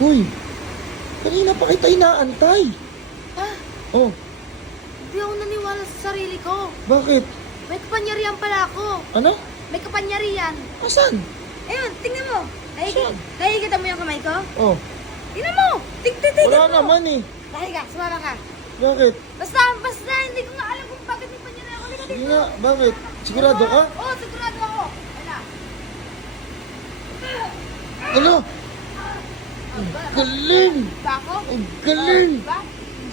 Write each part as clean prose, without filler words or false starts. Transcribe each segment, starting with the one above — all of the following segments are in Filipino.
Hoy, kanina pa kita inaantay. Ha? Oh, Hindi ako naniwala sa sarili ko. bakit? May kapangyarihan pala ako. Ano? May kapangyarihan. Asan? Ayun, tingnan mo. Saan? Nakikita mo yung kamay ko? Oh, Tingnan mo. Tingnan wala mo. naman eh. Nahiga, sumama ka. Bakit? Basta, hindi ko nga alam kung bakit may pangyarihan ako. Halika Sige dito. nga, bakit? Sigurado ka? Oo, sigurado ako. Wala. Ano? Ang galing! Ba ako? Ang galing! Diba?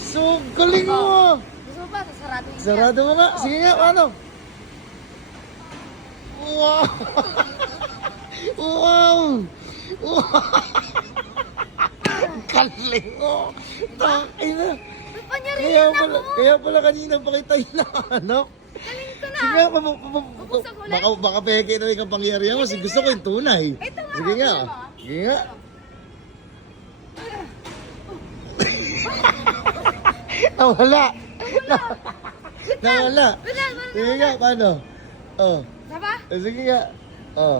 So, galing mo ah! Gusto mo ba? Sarado yun. Sarado mo nga. Sige nga, ano? Wow! Wow! Wow! Ang galing mo! Takay na! May pangyarihan ako. Kaya pala kanina pa kita hinahanap. Galing ko na. Sige nga, Bubuksan ko ulit? baka peke na yung kapangyarihan mo. Sige, gusto ko yung tunay. Ito nga. Sige nga. tingnan mo, ah. Sige nga. Nawala. Nawala. Wala. Sige nga, paano? Oh. Diba? Sige nga. Oh.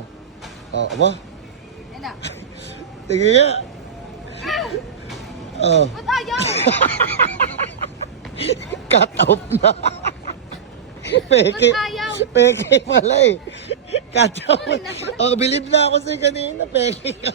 Oh, aba? Ayun na. Sige nga. Oh. Ba't ayaw? Cut off na. Peke. Ba't ayaw? Peke pala eh. Cut off. Sorry na. Oh, believe na ako sa'yo kanina. Peke ka.